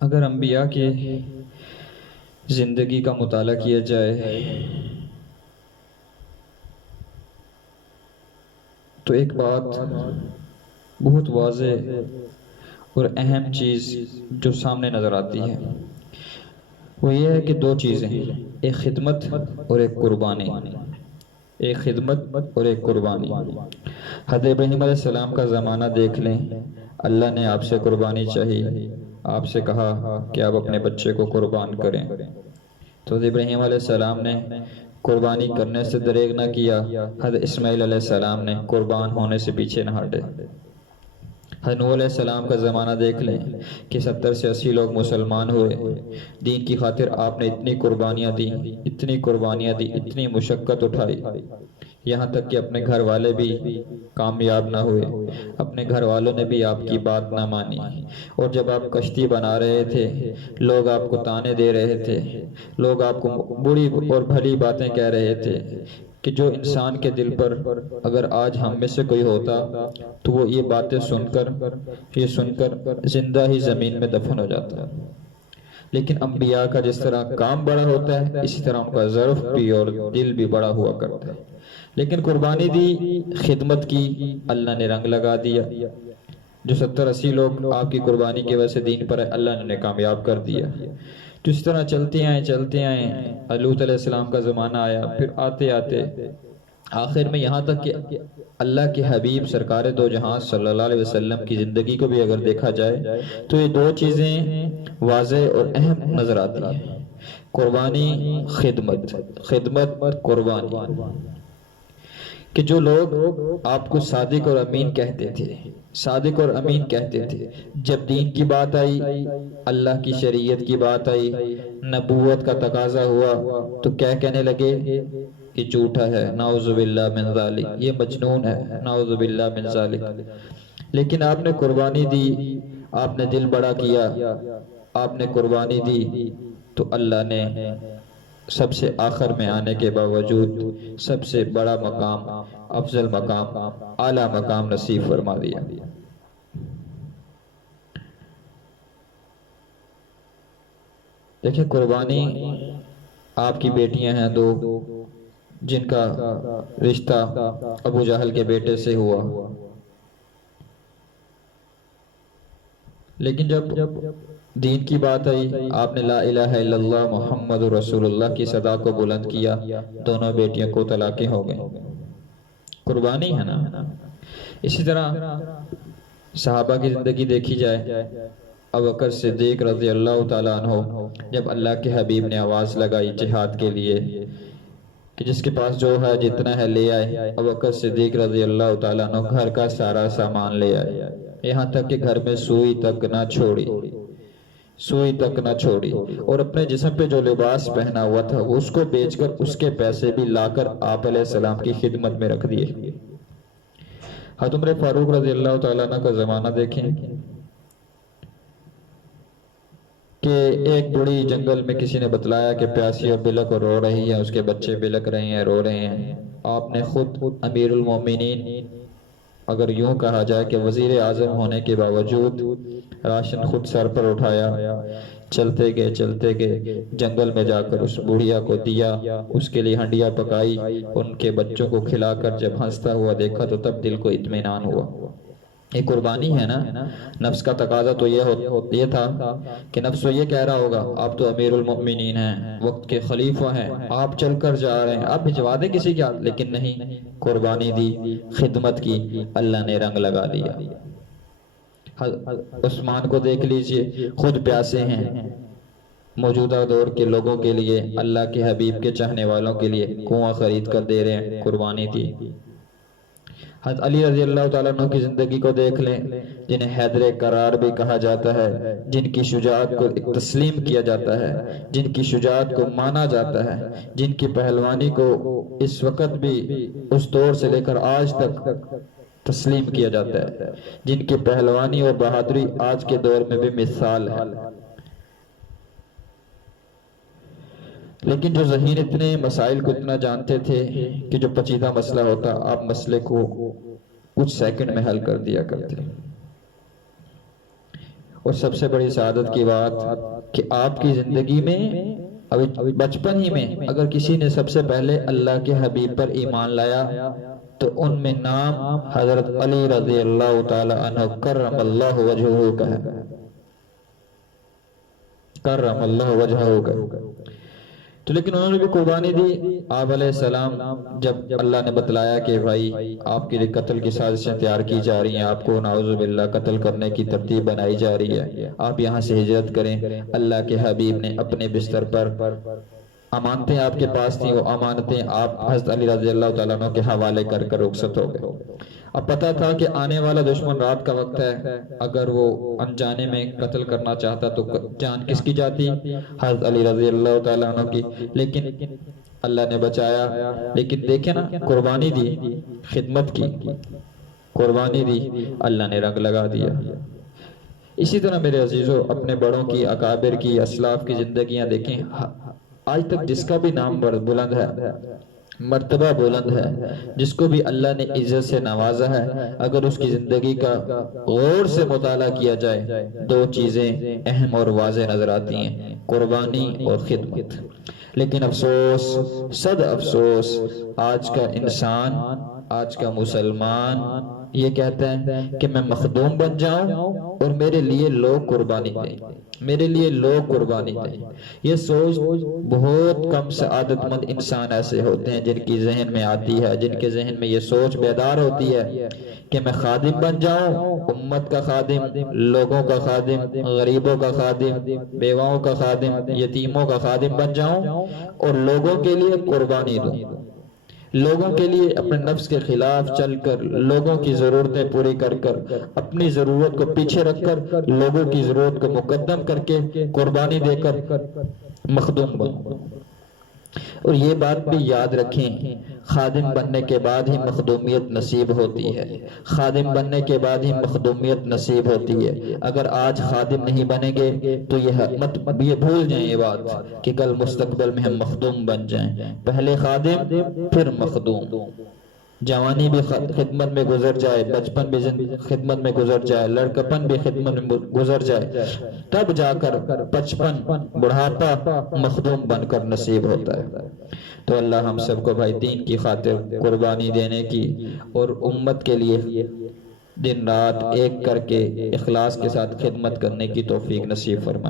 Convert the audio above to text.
اگر انبیاء کی زندگی کا مطالعہ کیا جائے تو ایک بات بہت واضح اور اہم چیز جو سامنے نظر آتی ہے وہ یہ ہے کہ دو چیزیں، ایک خدمت اور ایک قربانی، ایک خدمت اور ایک قربانی۔ حضرت ابراہیم علیہ السلام کا زمانہ دیکھ لیں، اللہ نے آپ سے قربانی چاہی، آپ سے کہا کہ آپ اپنے بچے کو قربان کریں، تو حضرت ابراہیم علیہ السلام نے قربانی کرنے سے دریغ نہ کیا، حضرت اسماعیل علیہ السلام نے قربان ہونے سے پیچھے نہ ہٹے۔ حضرت نوح علیہ السلام کا زمانہ دیکھ لیں کہ 70 سے 80 لوگ مسلمان ہوئے، دین کی خاطر آپ نے اتنی قربانیاں دی، اتنی مشقت اٹھائی، یہاں تک کہ اپنے گھر والے بھی کامیاب نہ ہوئے، اپنے گھر والوں نے بھی آپ کی بات نہ مانی، اور جب آپ کشتی بنا رہے تھے لوگ آپ کو تانے دے رہے تھے، لوگ آپ کو بری اور بھلی باتیں کہہ رہے تھے کہ جو انسان کے دل پر اگر آج ہم میں سے کوئی ہوتا تو وہ یہ باتیں سن کر زندہ ہی زمین میں دفن ہو جاتا۔ لیکن انبیاء کا جس طرح کام بڑا ہوتا ہے اسی طرح ان کا ظرف بھی اور دل بھی بڑا ہوا کرتا ہے۔ لیکن قربانی دی، خدمت کی، اللہ نے رنگ لگا دیا، جو 70-80 لوگ آپ کی قربانی کی وجہ سے دین پر ہے اللہ نے انہیں کامیاب کر دیا۔ تو اس طرح چلتے آئے لوط علیہ السلام کا زمانہ آیا، پھر آتے آتے آخر میں یہاں تک کہ اللہ کے حبیب سرکار دو جہاں صلی اللہ علیہ وسلم کی زندگی کو بھی اگر دیکھا جائے تو یہ دو چیزیں واضح اور اہم نظر آتی ہیں، قربانی، خدمت قربانی، کہ جو لوگ آپ کو صادق اور امین کہتے تھے، جب دین کی بات آئی، اللہ کی شریعت کی بات آئی، نبوت کا تقاضا ہوا تو کیا کہنے لگے؟ یہ جھوٹا ہے، نعوذ باللہ من ذالک، یہ مجنون ہے، نعوذ باللہ من ذالک۔ لیکن آپ نے قربانی دی، آپ نے دل بڑا کیا، آپ نے قربانی دی تو اللہ نے سب سے آخر میں آنے کے باوجود سب سے بڑا مقام، افضل مقام، اعلیٰ مقام نصیب فرما دیا۔ دیکھیں قربانی، آپ کی بیٹیاں ہیں دو جن کا رشتہ ابو جہل کے بیٹے سے ہوا، لیکن جب دین کی بات آئی آپ نے لا الہ الا اللہ محمد رسول اللہ کی صدا کو بلند کیا، دونوں بیٹیوں کو طلاقیں ہو گئیں۔ قربانی ہے نا۔ اسی طرح صحابہ کی زندگی دیکھی جائے، ابوبکر صدیق رضی اللہ تعالیٰ عنہ، جب اللہ کے حبیب نے آواز لگائی جہاد کے لیے کہ جس کے پاس جو ہے جتنا ہے لے آئے، ابوبکر صدیق رضی اللہ تعالیٰ عنہ گھر کا سارا سامان لے آئے، یہاں تک کہ گھر میں سوئی تک نہ چھوڑی، اور اپنے جسم پہ جو لباس پہنا ہوا تھا اس کو بیچ کر اس کے پیسے بھی لا کر آپ علیہ السلام کی خدمت میں رکھ دیے۔ حضرت عمر فاروق رضی اللہ تعالیٰ عنہ کا زمانہ دیکھیں کہ ایک بڑی جنگل میں کسی نے بتلایا کہ پیاسی اور بلک اور رو رہی ہے، اس کے بچے بلک رہے ہیں، رو رہے ہیں۔ آپ نے خود امیر المومنین، اگر یوں کہا جائے کہ وزیر اعظم ہونے کے باوجود، راشن خود سر پر اٹھایا، چلتے گئے جنگل میں جا کر اس بڑھیا کو دیا، اس کے لیے ہنڈیاں پکائی، ان کے بچوں کو کھلا کر جب ہنستا ہوا دیکھا تو تب دل کو اطمینان ہوا۔ یہ قربانی ہے نا۔ نفس کا تقاضا تو یہ تھا کہ نفس تو یہ کہہ رہا ہوگا آپ تو امیر المؤمنین ہیں، وقت کے خلیفہ ہیں، آپ چل کر جا رہے ہیں، آپ بھجوا دیں کسی کے ہاتھ، لیکن نہیں، قربانی دی، خدمت کی، اللہ نے رنگ لگا دیا۔ عثمان کو دیکھ لیجئے، خود پیاسے ہیں، موجودہ دور کے لوگوں کے لیے، اللہ کے حبیب کے چاہنے والوں کے لیے کنواں خرید کر دے رہے ہیں، قربانی دی۔ حضرت علی رضی اللہ تعالیٰ عنہ کی زندگی کو دیکھ لیں، جنہیں حیدر کرار بھی کہا جاتا ہے، جن کی شجاعت کو تسلیم کیا جاتا ہے، جن کی شجاعت کو مانا جاتا ہے، جن کی پہلوانی کو اس وقت بھی اس دور سے لے کر آج تک تسلیم کیا جاتا ہے، جن کی پہلوانی اور بہادری آج کے دور میں بھی مثال ہے۔ لیکن جو ذہین اتنے مسائل کو اتنا جانتے تھے کہ جو پیچیدہ مسئلہ ہوتا آپ مسئلے کو کچھ سیکنڈ میں حل کر دیا کرتے، اور سب سے بڑی سعادت کی بات کہ آپ کی زندگی میں ابھی بچپن ہی میں اگر کسی نے سب سے پہلے اللہ کے حبیب پر ایمان لایا تو ان میں نام حضرت علی رضی اللہ تعالی عنہ کرم اللہ وجہہ کا ہے، کرم اللہ وجہہ کا۔ تو لیکن انہوں نے بھی قربانی دی۔ آپ علیہ السلام جب اللہ نے بتلایا کہ بھائی آپ کے لیے قتل کی سازشیں تیار کی جا رہی ہیں، آپ کو نعوذ باللہ قتل کرنے کی ترتیب بنائی جا رہی ہے، آپ یہاں سے ہجرت کریں، اللہ کے حبیب نے اپنے بستر پر امانتیں آپ کے پاس تھیں، وہ امانتیں آپ حضرت علی رضی اللہ تعالیٰ عنہ کے حوالے کر کر رخصت ہو گئے۔ اب پتا تھا کہ آنے والا دشمن رات کا وقت ہے، اگر وہ انجانے میں قتل کرنا چاہتا تو جان کس کی جاتی؟ حضرت علی رضی اللہ تعالیٰ عنہ کی، لیکن اللہ نے بچایا۔ لیکن دیکھیں نا، قربانی دی، خدمت کی، قربانی دی، اللہ نے رنگ لگا دیا۔ اسی طرح میرے عزیزو، اپنے بڑوں کی، اکابر کی، اسلاف کی زندگیاں دیکھیں، آج تک جس کا بھی نام بلند ہے، مرتبہ بلند ہے، جس کو بھی اللہ نے عزت سے نوازا ہے، اگر اس کی زندگی کا غور سے مطالعہ کیا جائے، دو چیزیں اہم اور واضح نظر آتی ہیں: قربانی اور خدمت۔ لیکن افسوس، صد افسوس، آج کا انسان، آج کا مسلمان یہ کہتا ہے کہ میں مخدوم بن جاؤں اور میرے لیے لوگ قربانی دیں، میرے لیے لوگ قربانی دیں۔ یہ سوچ بہت کم سعادت مند انسان ایسے ہوتے ہیں جن کی ذہن میں آتی ہے، جن کے ذہن میں یہ سوچ بیدار ہوتی ہے کہ میں خادم بن جاؤں، امت کا خادم، لوگوں کا خادم، غریبوں کا خادم، بیواؤں کا خادم، یتیموں کا خادم بن جاؤں اور لوگوں کے لیے قربانی دوں، لوگوں کے لیے اپنے نفس کے خلاف چل کر، لوگوں کی ضرورتیں پوری کر کر، اپنی ضرورت کو پیچھے رکھ کر، لوگوں کی ضرورت کو مقدم کر کے، قربانی دے کر مخدوم بنوں۔ اور یہ بات بھی یاد رکھیں، خادم بننے کے بعد ہی مخدومیت نصیب ہوتی ہے، خادم بننے کے بعد ہی مخدومیت نصیب ہوتی ہے۔ اگر آج خادم نہیں بنیں گے تو یہ بھول جائیں یہ بات کہ کل مستقبل میں ہم مخدوم بن جائیں۔ پہلے خادم پھر مخدوم، جوانی بھی خدمت میں گزر جائے، بچپن بھی خدمت میں گزر جائے، لڑکپن بھی خدمت میں گزر جائے، تب جا کر بچپن، بڑھاپا مخدوم بن کر نصیب ہوتا ہے۔ تو اللہ ہم سب کو بھائی دین کی خاطر قربانی دینے کی اور امت کے لیے دن رات ایک کر کے اخلاص کے ساتھ خدمت کرنے کی توفیق نصیب فرمائے۔